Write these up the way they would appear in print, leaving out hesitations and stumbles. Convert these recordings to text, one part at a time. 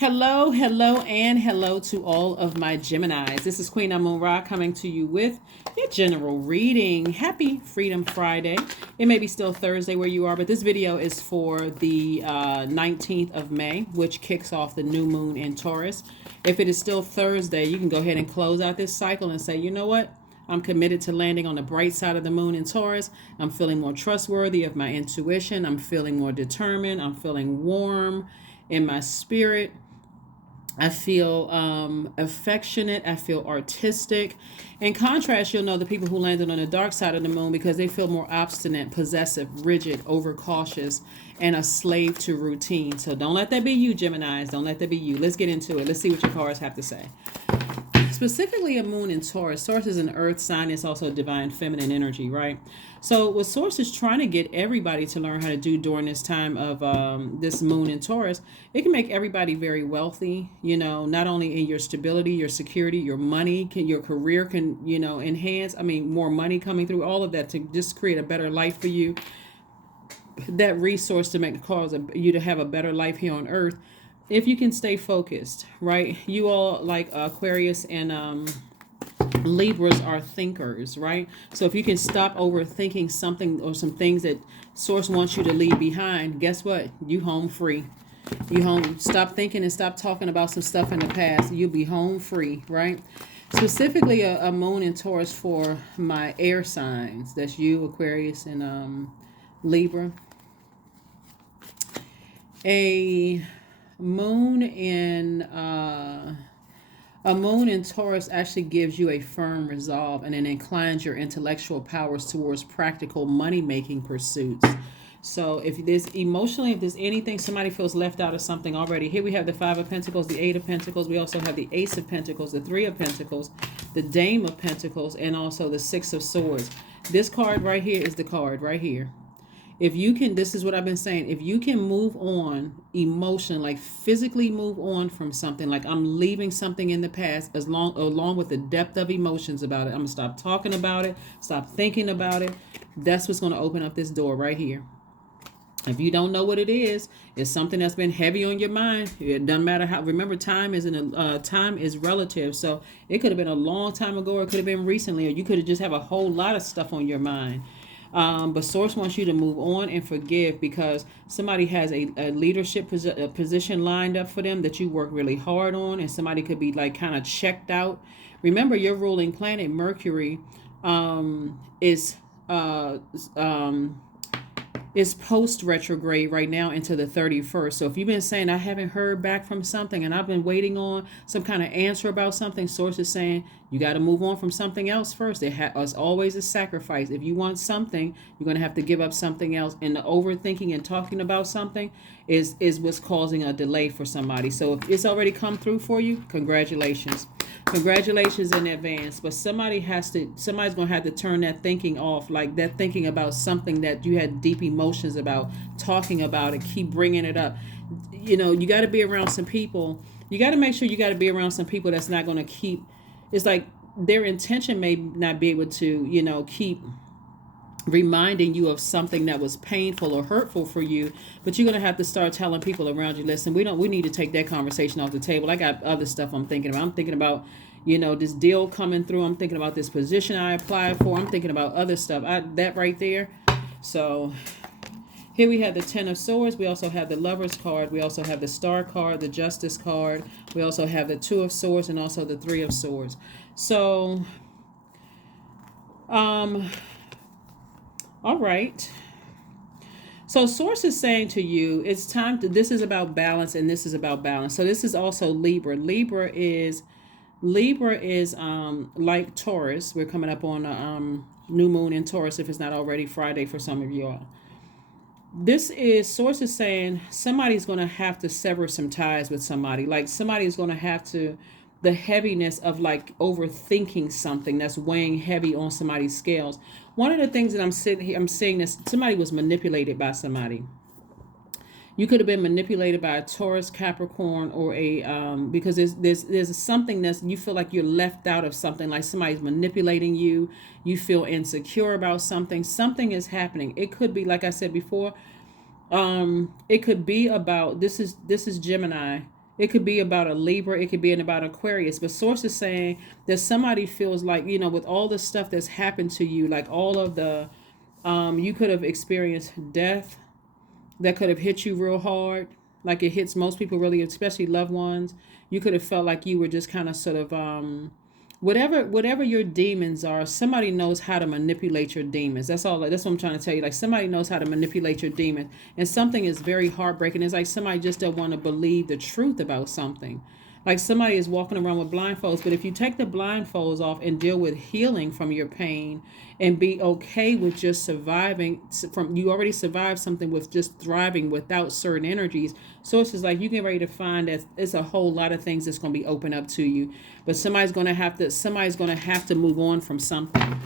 Hello, hello, and hello to all of my Geminis. This is Queen Amun Ra coming to you with your general reading. Happy Freedom Friday. It may be still Thursday where you are, but this video is for the 19th of May, which kicks off the new moon in Taurus. If it is still Thursday, you can go ahead and close out this cycle and say, you know what? I'm committed to landing on the bright side of the moon in Taurus. I'm feeling more trustworthy of my intuition. I'm feeling more determined. I'm feeling warm in my spirit. I feel affectionate. I feel artistic. In contrast, you'll know the people who landed on the dark side of the moon because they feel more obstinate, possessive, rigid, overcautious, and a slave to routine. So don't let that be you, Geminis. Don't let that be you. Let's get into it. Let's see what your cards have to say. Specifically, a moon in Taurus. Taurus is an earth sign. It's also divine feminine energy, right? So what Source is trying to get everybody to learn how to do during this time of this moon in Taurus, it can make everybody very wealthy, not only in your stability, your security, your money, your career can, enhance. I mean, more money coming through, all of that to just create a better life for you. That resource to make the cause of you to have a better life here on earth. If you can stay focused, right? You all like Aquarius and Libras are thinkers, right? So if you can stop overthinking something or some things that Source wants you to leave behind, guess what? You home free. You home. Stop thinking and stop talking about some stuff in the past. You'll be home free, right? Specifically, a moon in Taurus for my air signs. That's you, Aquarius, and Libra. A moon in Taurus actually gives you a firm resolve and it inclines your intellectual powers towards practical money-making pursuits. So if there's anything, somebody feels left out of something already. Here we have the Five of Pentacles, the Eight of Pentacles. We also have the Ace of Pentacles, the Three of Pentacles, the Dame of Pentacles, and also the Six of Swords. This card right here is the card right here. If you can, this is what I've been saying, if you can move on emotion, like physically move on from something, like I'm leaving something in the past, along with the depth of emotions about it, I'm gonna stop talking about it, stop thinking about it. That's what's going to open up this door right here. If you don't know what it is, it's something that's been heavy on your mind. It doesn't matter how. Remember, time is relative. So it could have been a long time ago, or it could have been recently, or you could have just have a whole lot of stuff on your mind. But Source wants you to move on and forgive because somebody has a leadership position lined up for them that you work really hard on, and somebody could be like kind of checked out. Remember, your ruling planet Mercury is post retrograde right now into the 31st. So if you've been saying I haven't heard back from something and I've been waiting on some kind of answer about something, Source is saying you got to move on from something else first. It's always a sacrifice. If you want something, you're going to have to give up something else. And the overthinking and talking about something is what's causing a delay for somebody. So if it's already come through for you, congratulations. Congratulations in advance. But somebody's going to have to turn that thinking off, like that thinking about something that you had deep emotions about, talking about it, keep bringing it up. You got to be around some people. You got to make sure you got to be around some people that's not going to keep, it's like their intention may not be able to, keep reminding you of something that was painful or hurtful for you, but you're going to have to start telling people around you, listen, we need to take that conversation off the table. I got other stuff I'm thinking about. I'm thinking about, this deal coming through. I'm thinking about this position I applied for. I'm thinking about other stuff. That right there. So here we have the Ten of Swords. We also have the Lover's card. We also have the Star card, the Justice card. We also have the Two of Swords and also the Three of Swords. So, all right. So Source is saying to you, it's time to, this is about balance and this is about balance. So this is also Libra. Libra is like Taurus. We're coming up on a new moon in Taurus if it's not already Friday for some of you all. Source is saying somebody's going to have to sever some ties with somebody. Like somebody's going to have to, the heaviness of like overthinking something that's weighing heavy on somebody's scales. One of the things that I'm seeing this, somebody was manipulated by somebody. You could have been manipulated by a Taurus, Capricorn, or because there's something that's, you feel like you're left out of something, like somebody's manipulating you. You feel insecure about something. Something is happening. It could be, like I said before, it could be about, this is Gemini. It could be about a Libra. It could be about Aquarius. But source is saying that somebody feels like, with all the stuff that's happened to you, like all of the, you could have experienced death that could have hit you real hard. Like it hits most people really, especially loved ones. You could have felt like you were just kind of sort of, whatever your demons are, somebody knows how to manipulate your demons. That's all. That's what I'm trying to tell you. Like somebody knows how to manipulate your demons, and something is very heartbreaking. It's like somebody just don't want to believe the truth about something. Like somebody is walking around with blindfolds, but if you take the blindfolds off and deal with healing from your pain and be okay with just surviving from, you already survived something with just thriving without certain energies. So it's just like you get ready to find that it's a whole lot of things that's going to be open up to you, but somebody's going to have to move on from something.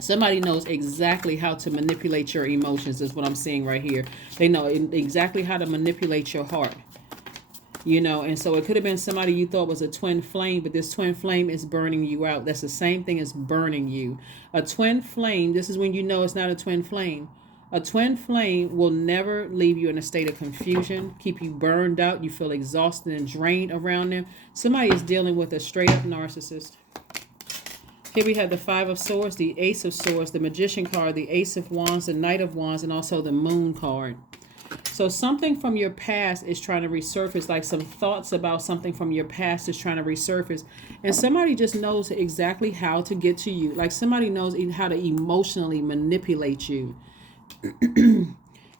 Somebody knows exactly how to manipulate your emotions is what I'm seeing right here. They know exactly how to manipulate your heart. And so it could have been somebody you thought was a twin flame, but this twin flame is burning you out. That's the same thing as burning you. A twin flame, this is when you know it's not a twin flame. A twin flame will never leave you in a state of confusion, keep you burned out. You feel exhausted and drained around them. Somebody is dealing with a straight up narcissist. Here we have the Five of Swords, the Ace of Swords, the Magician card, the Ace of Wands, the Knight of Wands, and also the Moon card. So something from your past is trying to resurface, like some thoughts about something from your past is trying to resurface. And somebody just knows exactly how to get to you. Like somebody knows how to emotionally manipulate you.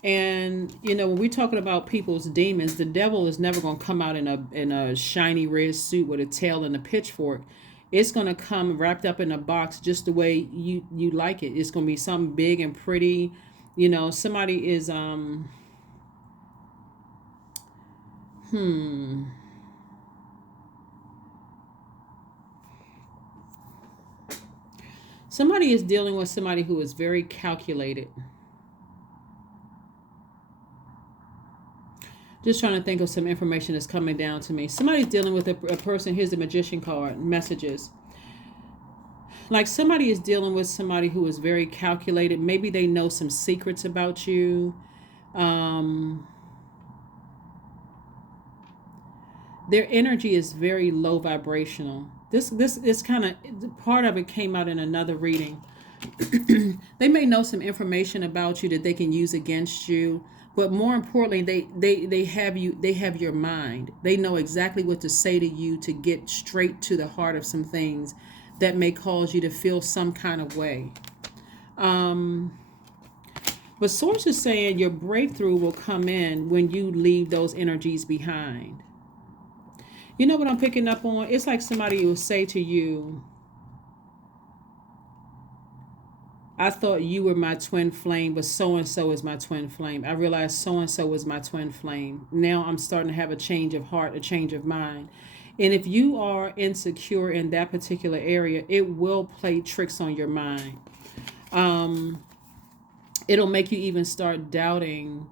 And, when we're talking about people's demons, the devil is never going to come out in a shiny red suit with a tail and a pitchfork. It's going to come wrapped up in a box just the way you like it. It's going to be something big and pretty. Somebody is... Somebody is dealing with somebody who is very calculated. Just trying to think of some information that's coming down to me. Somebody's dealing with a person. Here's the Magician card. Messages. Like somebody is dealing with somebody who is very calculated. Maybe they know some secrets about you. Their energy is very low vibrational. This is kind of, part of it came out in another reading. They may know some information about you that they can use against you, but more importantly, they have your mind. They know exactly what to say to you to get straight to the heart of some things that may cause you to feel some kind of way. But source is saying your breakthrough will come in when you leave those energies behind. You know what I'm picking up on? It's like somebody will say to you, I thought you were my twin flame, but so-and-so is my twin flame. I realized so-and-so is my twin flame. Now I'm starting to have a change of heart, a change of mind. And if you are insecure in that particular area, it will play tricks on your mind. It'll make you even start doubting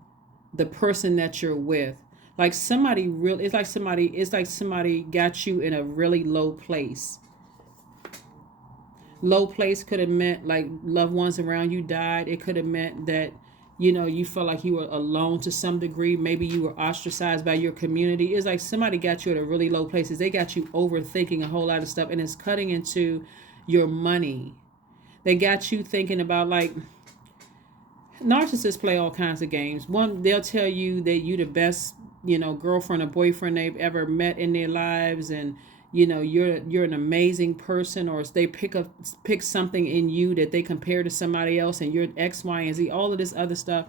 the person that you're with. Like somebody real, it's like somebody got you in a really low place. Low place could have meant like loved ones around you died. It could have meant that, you felt like you were alone to some degree. Maybe you were ostracized by your community. It's like somebody got you at a really low place. They got you overthinking a whole lot of stuff, and it's cutting into your money. They got you thinking about, like, narcissists play all kinds of games. One, they'll tell you that you the best girlfriend or boyfriend they've ever met in their lives, and you're an amazing person, or they pick something in you that they compare to somebody else, and you're X, Y, and Z, all of this other stuff.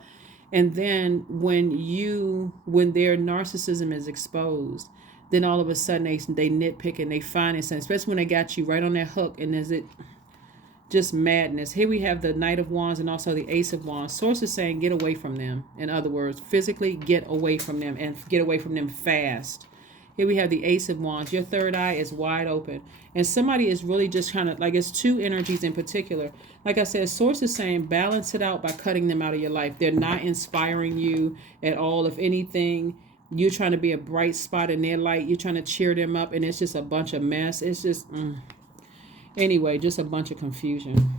And then when their narcissism is exposed, then all of a sudden they nitpick and they find it, especially when they got you right on that hook, and is it just madness. Here we have the Knight of Wands and also the Ace of Wands. Source is saying get away from them. In other words, physically get away from them, and get away from them fast. Here we have the Ace of Wands. Your third eye is wide open. And somebody is really just kind of, like, it's two energies in particular. Like I said, Source is saying balance it out by cutting them out of your life. They're not inspiring you at all. If anything, you're trying to be a bright spot in their light. You're trying to cheer them up, and it's just a bunch of mess. It's just... Anyway, just a bunch of confusion.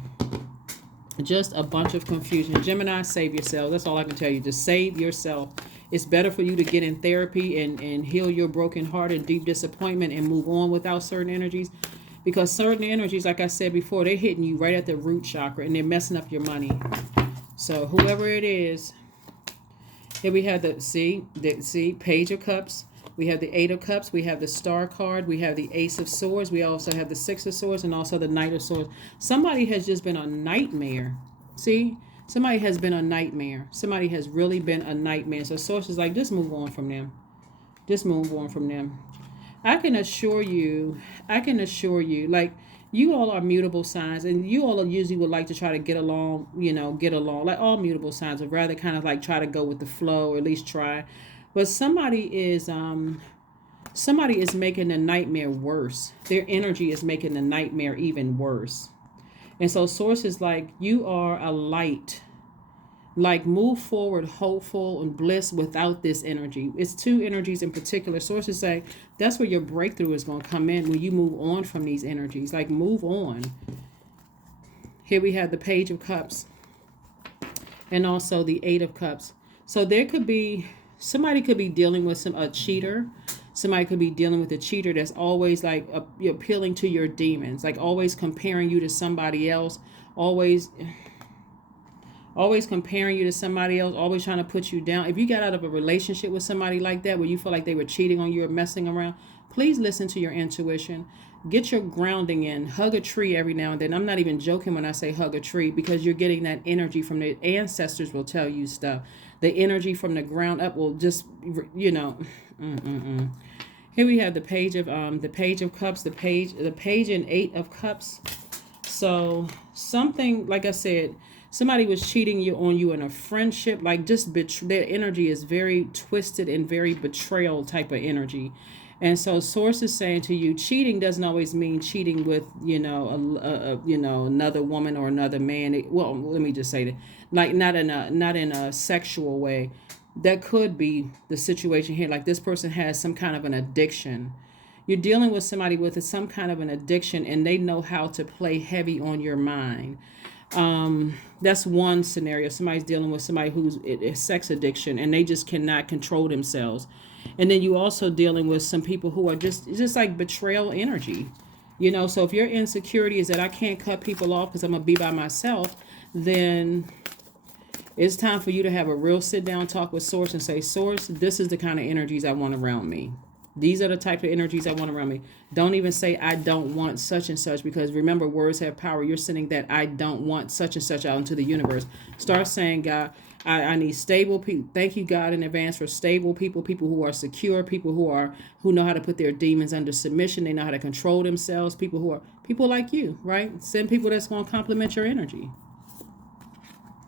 Just a bunch of confusion. Gemini, save yourself. That's all I can tell you. Just save yourself. It's better for you to get in therapy and heal your broken heart and deep disappointment and move on without certain energies. Because certain energies, like I said before, they're hitting you right at the root chakra and they're messing up your money. So whoever it is, here we have the Page of Cups. We have the Eight of Cups. We have the Star card. We have the Ace of Swords. We also have the Six of Swords and also the Knight of Swords. Somebody has just been a nightmare. See? Somebody has been a nightmare. Somebody has really been a nightmare. So Source is like, just move on from them. Just move on from them. I can assure you, like, you all are mutable signs, and you all usually would like to try to get along, like all mutable signs would rather kind of like try to go with the flow, or at least try. But somebody is making the nightmare worse. Their energy is making the nightmare even worse. And so Source is like, you are a light. Like, move forward, hopeful and bliss without this energy. It's two energies in particular. Sources say that's where your breakthrough is going to come in, when you move on from these energies. Like, move on. Here we have the Page of Cups and also the Eight of Cups. So there could be, somebody could be dealing with a cheater. Somebody could be dealing with a cheater that's always like appealing to your demons, like always comparing you to somebody else, always comparing you to somebody else, always trying to put you down. If you got out of a relationship with somebody like that, where you feel like they were cheating on you or messing around, please listen to your intuition. Get your grounding in. Hug a tree every now and then. I'm not even joking when I say hug a tree, because you're getting that energy from the ancestors will tell you stuff. The energy from the ground up will just, Here we have the Page of Cups, the Page and Eight of Cups. So something, like I said, somebody was cheating on you in a friendship, like just their energy is very twisted and very betrayal type of energy. And so Source is saying to you, cheating doesn't always mean cheating with, another woman or another man. Well, let me just say that, like, not in a sexual way. That could be the situation here. Like, this person has some kind of an addiction. You're dealing with somebody with some kind of an addiction, and they know how to play heavy on your mind. That's one scenario. Somebody's dealing with somebody who's a sex addiction, and they just cannot control themselves. And then you also dealing with some people who are just like betrayal energy. So if your insecurity is that I can't cut people off because I'm going to be by myself, then it's time for you to have a real sit down talk with Source and say, Source, this is the kind of energies I want around me. These are the type of energies I want around me. Don't even say I don't want such and such, because remember, words have power. You're sending that I don't want such and such out into the universe. Start saying, God, I need stable people. Thank you, God, in advance for stable people who are secure, people who know how to put their demons under submission. They know how to control themselves. People like you, right? Send people that's going to complement your energy.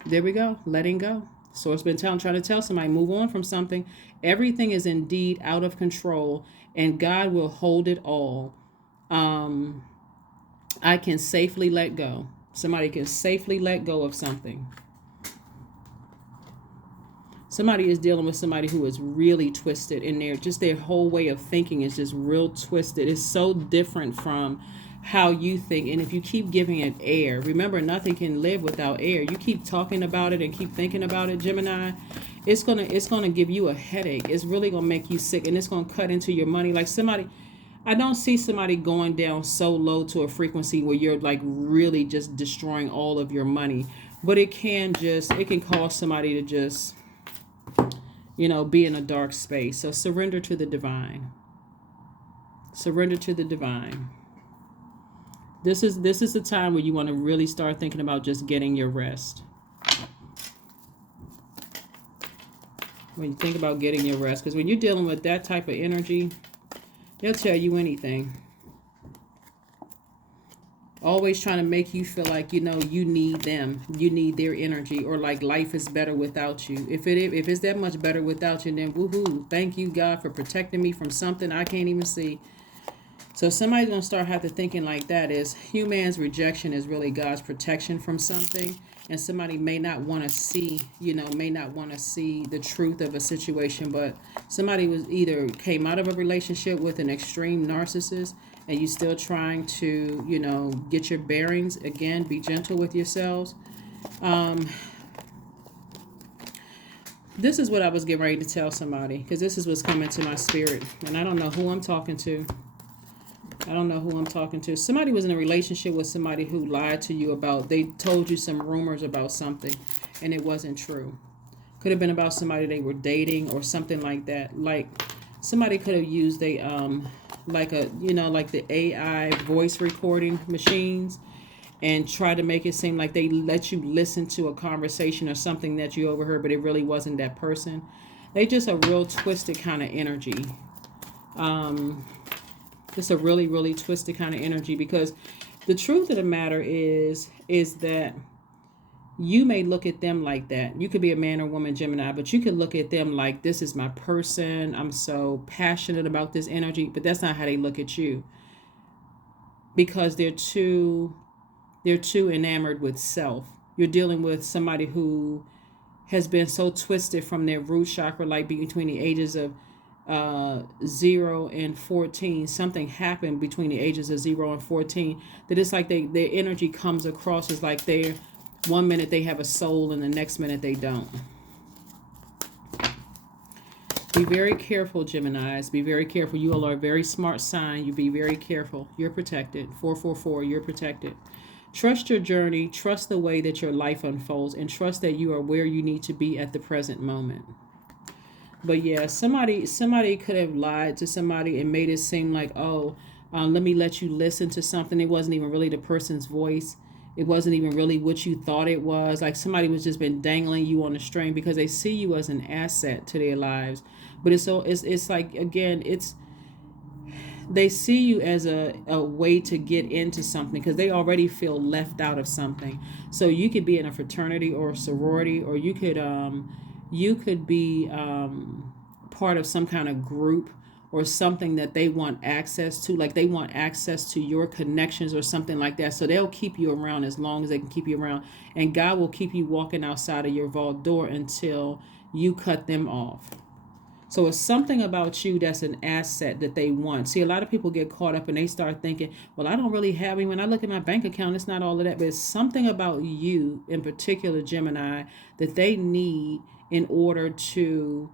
There we go. Letting go. Source been trying to tell somebody, move on from something. Everything is indeed out of control, and God will hold it all. I can safely let go. Somebody can safely let go of something. Somebody is dealing with somebody who is really twisted in their whole way of thinking is just real twisted. It's so different from how you think. And if you keep giving it air, remember, nothing can live without air. You keep talking about it and keep thinking about it, Gemini, it's gonna give you a headache. It's really gonna make you sick, and it's gonna cut into your money. Like, I don't see somebody going down so low to a frequency where you're like really just destroying all of your money, but it can cause somebody to just be in a dark space. So surrender to the divine. Surrender to the divine. This is the time where you want to really start thinking about just getting your rest. When you think about getting your rest, because when you're dealing with that type of energy, they'll tell you anything. Always trying to make you feel like, you need them. You need their energy, or like life is better without you. If it's that much better without you, then woohoo. Thank you, God, for protecting me from something I can't even see. So somebody's going to start having to thinking like that is human's rejection is really God's protection from something. And somebody may not want to see, the truth of a situation, but somebody was either came out of a relationship with an extreme narcissist, and you still trying to, get your bearings. Again, be gentle with yourselves. This is what I was getting ready to tell somebody, because this is what's coming to my spirit. And I don't know who I'm talking to. I don't know who I'm talking to. Somebody was in a relationship with somebody who lied to you about, they told you some rumors about something and it wasn't true. Could have been about somebody they were dating or something like that. Like somebody could have used like the AI voice recording machines and try to make it seem like they let you listen to a conversation or something that you overheard, but it really wasn't that person. They just a real twisted kind of energy. Just a really, really twisted kind of energy, because the truth of the matter is that you may look at them like that. You could be a man or woman Gemini, but you could look at them like, this is my person. I'm so passionate about this energy, but that's not how they look at you, because they're too enamored with self. You're dealing with somebody who has been so twisted from their root chakra, like between the ages of 0 and 14. Something happened between the ages of 0 and 14 that it's like their energy comes across as like they're, one minute they have a soul and the next minute they don't. Be very careful, Geminis. Be very careful. You all are a very smart sign. You be very careful. You're protected. 444, you're protected. Trust your journey. Trust the way that your life unfolds, and trust that you are where you need to be at the present moment. But yeah, somebody could have lied to somebody and made it seem like, let me let you listen to something. It wasn't even really the person's voice. It wasn't even really what you thought it was. Like somebody was just been dangling you on a string because they see you as an asset to their lives. But it's like, again, they see you as a way to get into something, because they already feel left out of something. So you could be in a fraternity or a sorority, or you could be part of some kind of group or something that they want access to, like they want access to your connections or something like that. So they'll keep you around as long as they can keep you around, and God will keep you walking outside of your vault door until you cut them off. So it's something about you that's an asset that they want. See, a lot of people get caught up and they start thinking, well, I don't really have any. When I look at my bank account, it's not all of that. But it's something about you, in particular, Gemini, that they need in order to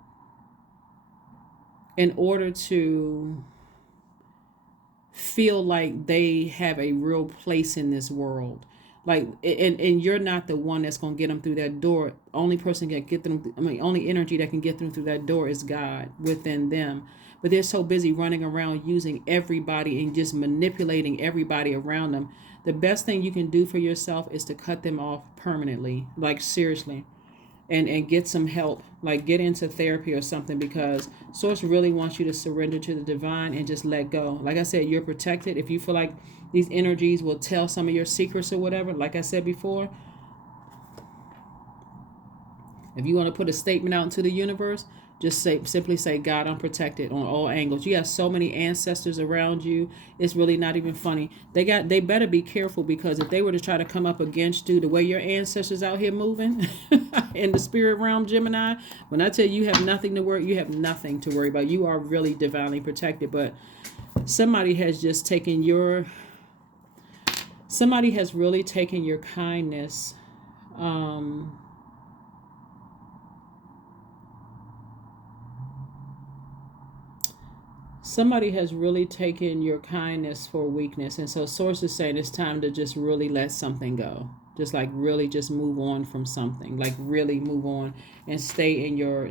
feel like they have a real place in this world. Like, and you're not the one that's going to get them through that door. Only person can get them, only energy that can get them through that door is God within them. But they're so busy running around using everybody and just manipulating everybody around them. The best thing you can do for yourself is to cut them off permanently, like seriously. And get some help, like get into therapy or something, because Source really wants you to surrender to the divine and just let go. Like I said, you're protected. If you feel like these energies will tell some of your secrets or whatever, like I said before, if you want to put a statement out into the universe, just simply say, God, I'm protected on all angles. You have so many ancestors around you. It's really not even funny. They better be careful, because if they were to try to come up against you, the way your ancestors out here moving in the spirit realm, Gemini, when I tell you have nothing to worry, you have nothing to worry about. You are really divinely protected. But somebody has really taken your kindness. Somebody has really taken your kindness for weakness. And so Source is saying it's time to just really let something go. Just like really just move on from something. Like really move on and stay in your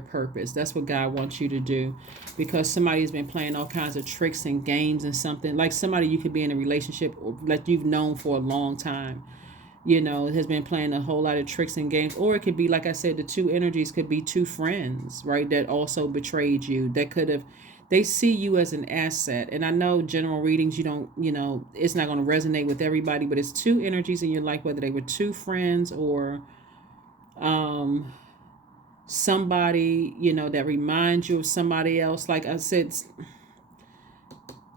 purpose. That's what God wants you to do. Because somebody's been playing all kinds of tricks and games and something. Like somebody you could be in a relationship like you've known for a long time. Has been playing a whole lot of tricks and games. Or it could be, like I said, the two energies could be two friends, right? That also betrayed you. They see you as an asset. And I know general readings, you don't, it's not going to resonate with everybody, but it's two energies in your life, whether they were two friends or somebody, that reminds you of somebody else. Like I said,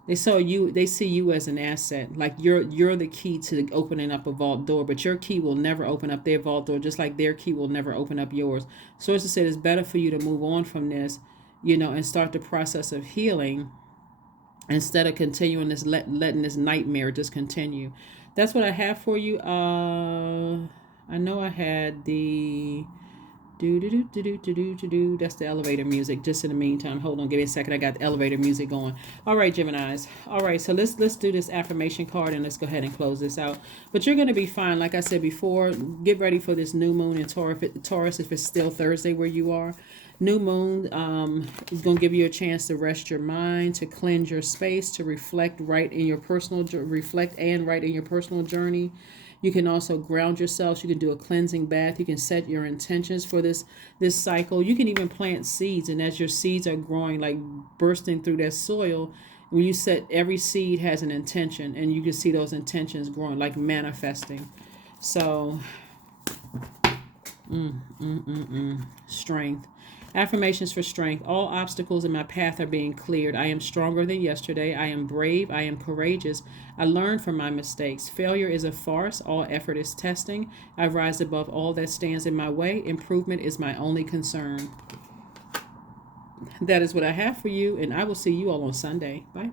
they see you as an asset. Like you're the key to opening up a vault door, but your key will never open up their vault door, just like their key will never open up yours. So as I said, it's better for you to move on from this, and start the process of healing instead of continuing this, letting this nightmare just continue. That's what I have for you. I know I had the Do do do do do do do do do. That's the elevator music. Just in the meantime, hold on, give me a second. I got the elevator music going. All right, Geminis. All right, so let's do this affirmation card and let's go ahead and close this out. But you're gonna be fine. Like I said before, get ready for this new moon in Taurus. If it's still Thursday where you are, new moon is gonna give you a chance to rest your mind, to cleanse your space, to reflect and write in your personal journey. You can also ground yourself. You can do a cleansing bath. You can set your intentions for this cycle. You can even plant seeds, and as your seeds are growing, like bursting through that soil, when you set, every seed has an intention, and you can see those intentions growing, like manifesting. So, strength. Affirmations for strength. All obstacles in my path are being cleared. I am stronger than yesterday. I am brave. I am courageous. I learn from my mistakes. Failure is a farce. All effort is testing. I rise above all that stands in my way. Improvement is my only concern. That is what I have for you, and I will see you all on Sunday. Bye.